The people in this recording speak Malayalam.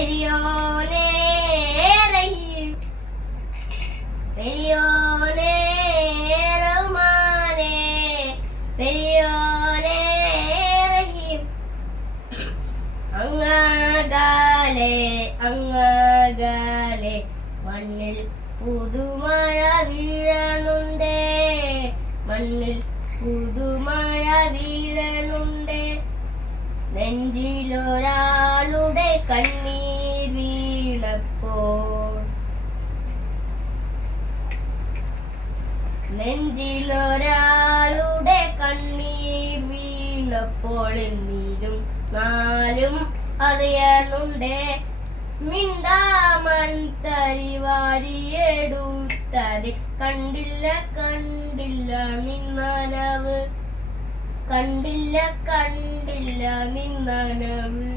பெரியோனே பெரியோனே ரகுமானே பெரியோனே ரஹீம் അങ്ങാകാലേ അങ്ങാകാലേ മണ്ണിൽ പുതുമഴ വീഴണുണ്ടേ. മണ്ണിൽ പുതുമഴ വീഴണുണ്ടേ. നെഞ്ചിലൊരാളുടെ കണ്ണു നെഞ്ചിലൊരാളുടെ കണ്ണീർ വീണപ്പോൾ എന്നീരും നാലും അറിയണുണ്ടേ മിണ്ടാമൺ തരിവാരിയെടുത്തത് കണ്ടില്ല കണ്ടില്ല നിന്നനവ്. കണ്ടില്ല കണ്ടില്ല നിന്നനവ്.